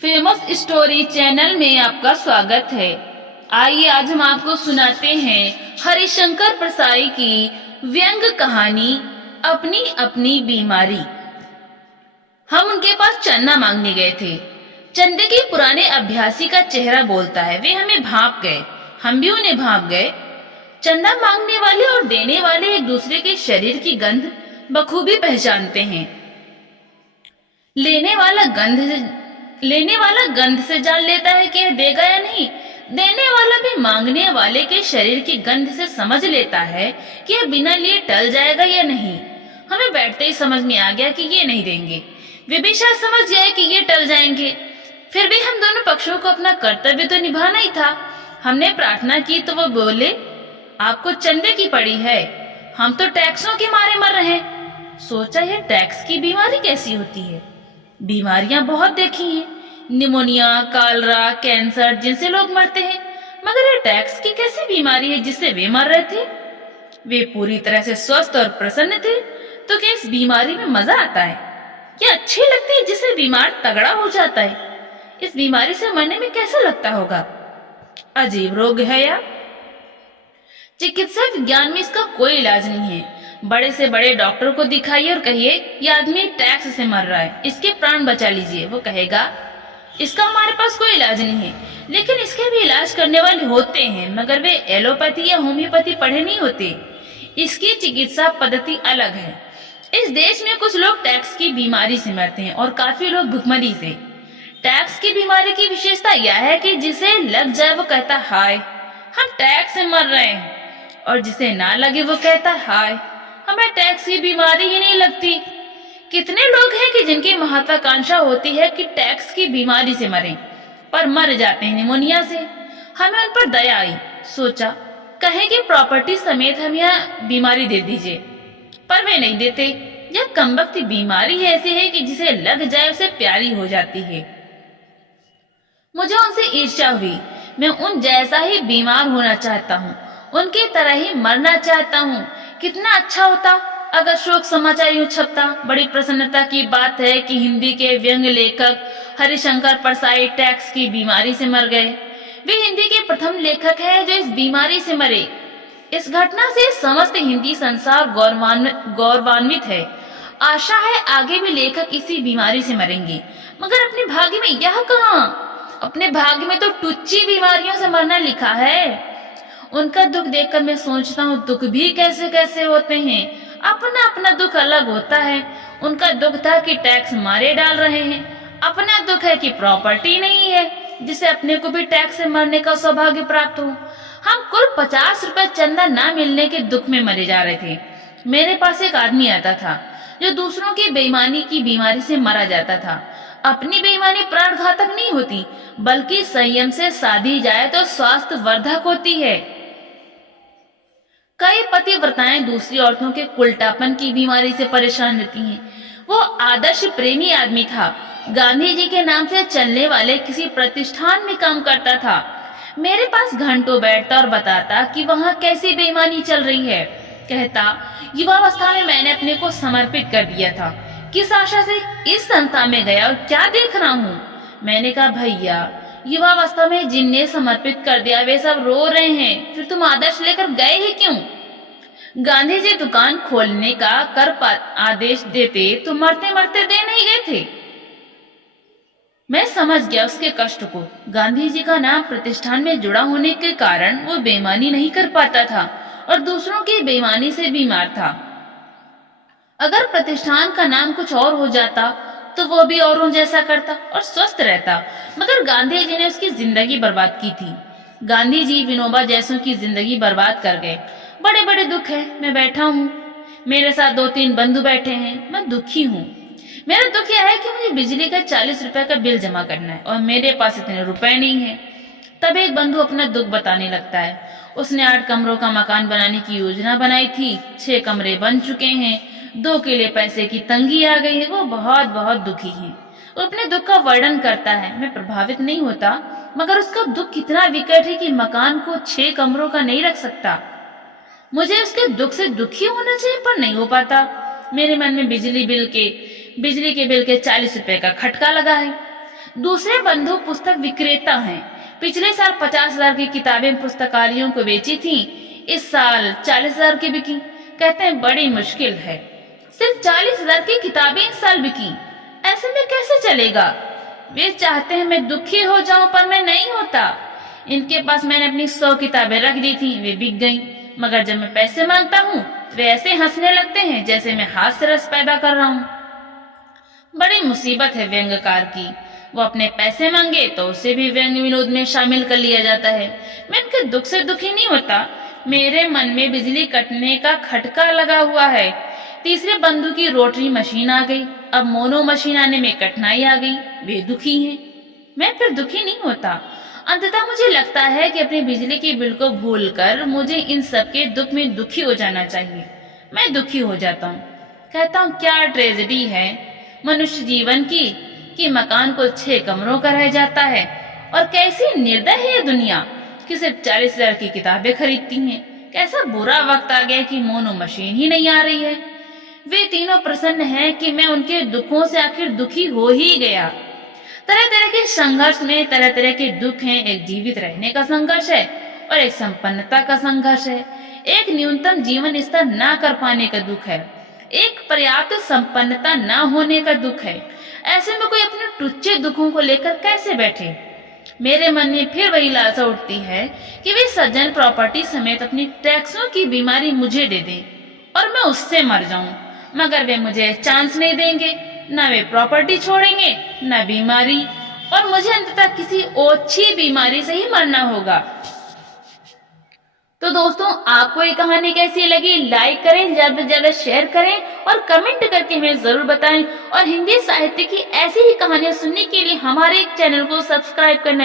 Famous story channel में आपका स्वागत है। आइए आज हम आपको सुनाते हैं हरिशंकर परसाई की व्यंग कहानी अपनी अपनी बीमारी। हम उनके पास चंदा मांगने गए थे। चंदे के पुराने अभ्यासी का चेहरा बोलता है। वे हमें भांप गए, हम भी उन्हें भांप गए। चंदा मांगने वाले और देने वाले एक दूसरे के शरीर की गंध बखूबी पहचानते हैं। लेने वाला गंध से जान लेता है कि यह देगा या नहीं। देने वाला भी मांगने वाले के शरीर की गंध से समझ लेता है कि यह बिना लिए टल जाएगा या नहीं। हमें बैठते ही समझ में आ गया कि ये नहीं देंगे। वे भी शायद समझ गए कि ये टल जाएंगे। फिर भी हम दोनों पक्षों को अपना कर्तव्य तो निभाना ही था। हमने प्रार्थना की तो वो बोले, आपको चंदे की पड़ी है, हम तो टैक्सों के मारे मर रहे हैं। सोचा यह टैक्स की बीमारी कैसी होती है। बीमारियां बहुत देखी हैं, निमोनिया, कालरा, कैंसर, जिनसे लोग मरते हैं, मगर ये टैक्स की कैसी बीमारी है जिससे वे मर रहे थे। वे पूरी तरह से स्वस्थ और प्रसन्न थे, तो क्या इस बीमारी में मजा आता है? क्या अच्छी लगती है जिससे बीमार तगड़ा हो जाता है? इस बीमारी से मरने में कैसा लगता होगा? अजीब रोग है या? चिकित्सा विज्ञान में इसका कोई इलाज नहीं है। बड़े से बड़े डॉक्टर को दिखाइए और कहिए ये आदमी टैक्स से मर रहा है, इसके प्राण बचा लीजिए। वो कहेगा इसका हमारे पास कोई इलाज नहीं है। लेकिन इसके भी इलाज करने वाले होते हैं, मगर वे एलोपैथी या होम्योपैथी पढ़े नहीं होते। इसकी चिकित्सा पद्धति अलग है। इस देश में कुछ लोग टैक्स की बीमारी से मरते हैं और काफी लोग भुखमरी से। टैक्स की बीमारी की विशेषता यह है कि जिसे लग जाए वो कहता हाय हम टैक्स से मर रहे हैं, और जिसे ना लगे वो कहता हाय हमें टैक्स की बीमारी ही नहीं लगती। कितने लोग हैं कि जिनकी महत्वाकांक्षा होती है कि टैक्स की बीमारी से मरें, पर मर जाते हैं निमोनिया से। हमें उन पर दया आई। सोचा कहें कि प्रॉपर्टी समेत हम यह बीमारी दे दीजिए, पर वे नहीं देते। यह कमबख्ती बीमारी ऐसी है कि जिसे लग जाए उसे प्यारी हो जाती है। मुझे उनसे ईर्ष्या हुई। मैं उन जैसा ही बीमार होना चाहता हूँ, उनकी तरह ही मरना चाहता हूँ। कितना अच्छा होता अगर शोक समाचार यूं छपता। बड़ी प्रसन्नता की बात है कि हिंदी के व्यंग लेखक हरिशंकर परसाई टैक्स की बीमारी से मर गए। वे हिंदी के प्रथम लेखक हैं जो इस बीमारी से मरे। इस घटना से समस्त हिंदी संसार गौरवान्वित है। आशा है आगे भी लेखक इसी बीमारी से मरेंगे। मगर अपने भाग्य में यह कहाँ? अपने भाग्य में तो टुच्ची बीमारियों से मरना लिखा है। उनका दुख देखकर मैं सोचता हूँ दुख भी कैसे कैसे होते हैं। अपना अपना दुख अलग होता है। उनका दुख था कि टैक्स मारे डाल रहे हैं। अपना दुख है कि प्रॉपर्टी नहीं है जिसे अपने को भी टैक्स से मरने का सौभाग्य प्राप्त हो। हम कुल 50 रुपए चंदा ना मिलने के दुख में मरे जा रहे थे। मेरे पास एक आदमी आता था जो दूसरों की बेईमानी की बीमारी से मरा जाता था। अपनी बेईमानी प्राण घातक नहीं होती, बल्कि संयम से साधी जाए तो स्वास्थ्य वर्धक होती है। कई पतिव्रताएं दूसरी औरतों के कुलटापन की बीमारी से परेशान रहती हैं। वो आदर्श प्रेमी आदमी था। गांधी जी के नाम से चलने वाले किसी प्रतिष्ठान में काम करता था। मेरे पास घंटों बैठता और बताता कि वहाँ कैसी बेईमानी चल रही है। कहता युवावस्था में मैंने अपने को समर्पित कर दिया था। किस आशा से इस संस्था में गया और क्या देख रहा हूँ। मैंने कहा भैया युवावस्था में जिनने समर्पित कर दिया वे सब रो रहे हैं, फिर तुम आदर्श लेकर गए ही क्यों? गांधी जी दुकान खोलने का आदेश देते तो मरते मरते दे नहीं गए थे। मैं समझ गया उसके कष्ट को। गांधी जी का नाम प्रतिष्ठान में जुड़ा होने के कारण वो बेईमानी नहीं कर पाता था और दूसरों की बेईमानी से बीमार था। अगर प्रतिष्ठान का नाम कुछ और हो जाता तो वो भी औरों जैसा करता और स्वस्थ रहता, मगर गांधी जी ने उसकी जिंदगी बर्बाद की थी। गांधी जी विनोबा जैसों की जिंदगी बर्बाद कर गए। बड़े बड़े दुख है। मैं बैठा हूँ, मेरे साथ 2-3 बंधु बैठे हैं। मैं दुखी हूँ। मेरा दुख यह है कि मुझे बिजली का 40 रुपए का बिल जमा करना है और मेरे पास इतने रुपए नहीं है। तब एक बंधु अपना दुख बताने लगता है। उसने 8 कमरों का मकान बनाने की योजना बनाई थी। 6 कमरे बन चुके हैं। 2 के लिए पैसे की तंगी आ गई है। वो बहुत बहुत दुखी है। वो अपने दुख का वर्णन करता है। मैं प्रभावित नहीं होता, मगर उसका दुख कितना विकट है कि मकान को 6 कमरों का नहीं रख सकता। मुझे उसके दुख से दुखी होना चाहिए, पर नहीं हो पाता। मेरे मन में बिजली के बिल के 40 रुपए का खटका लगा है। दूसरे बंधु पुस्तक विक्रेता हैं। पिछले साल 50,000 की किताबें पुस्तकालयों को बेची थी, इस साल 40,000 की बिकी। कहते हैं बड़ी मुश्किल है, सिर्फ 40,000 की किताबें इस साल बिकी, ऐसे में कैसे चलेगा। वे चाहते हैं मैं दुखी हो जाऊं, पर मैं नहीं होता। इनके पास मैंने अपनी 100 किताबें रख दी थी, वे बिक गईं। मगर जब मैं पैसे मांगता हूँ तो वे ऐसे हंसने लगते हैं जैसे मैं हास्य रस पैदा कर रहा हूँ। बड़ी मुसीबत है व्यंग्यकार की, वो अपने पैसे मांगे तो उसे भी व्यंग्य विनोद में शामिल कर लिया जाता है। मैं इनके दुख से दुखी नहीं होता, मेरे मन में बिजली कटने का खटका लगा हुआ है। तीसरे बंधु की रोटरी मशीन आ गई, अब मोनो मशीन आने में कठिनाई आ गई, वे दुखी हैं। मैं फिर दुखी नहीं होता। अंततः मुझे लगता है कि अपनी बिजली की बिल को भूलकर मुझे इन सब के दुख में दुखी हो जाना चाहिए। मैं दुखी हो जाता हूँ, कहता हूँ क्या ट्रेजेडी है मनुष्य जीवन की कि मकान को 6 कमरों का रह जाता है। और कैसी निर्दय है ये दुनिया कि सिर्फ 40,000 की किताबें खरीदती हैं। कैसा बुरा वक्त आ गया कि मोनो मशीन ही नहीं आ रही है। वे तीनों प्रसन्न हैं कि मैं उनके दुखों से आखिर दुखी हो ही गया। तरह तरह के संघर्ष में तरह तरह के दुख हैं। एक जीवित रहने का संघर्ष है और एक संपन्नता का संघर्ष है। एक न्यूनतम जीवन स्तर ना कर पाने का दुख है, एक पर्याप्त संपन्नता ना होने का दुख है। ऐसे में कोई अपने टुच्चे दुखों को लेकर कैसे बैठे। मेरे मन में फिर वही लालसा उठती है कि वे सज्जन प्रॉपर्टी समेत अपनी टैक्सों की बीमारी मुझे दे दें और मैं उससे मर जाऊं। मगर वे मुझे चांस नहीं देंगे, न वे प्रॉपर्टी छोड़ेंगे न बीमारी, और मुझे अंततः किसी ओछी बीमारी से ही मरना होगा। तो दोस्तों, आपको ये कहानी कैसी लगी? लाइक करें, ज्यादा से ज्यादा शेयर करें और कमेंट करके हमें जरूर बताएं। और हिंदी साहित्य की ऐसी ही कहानियां सुनने के लिए हमारे चैनल को सब्सक्राइब करना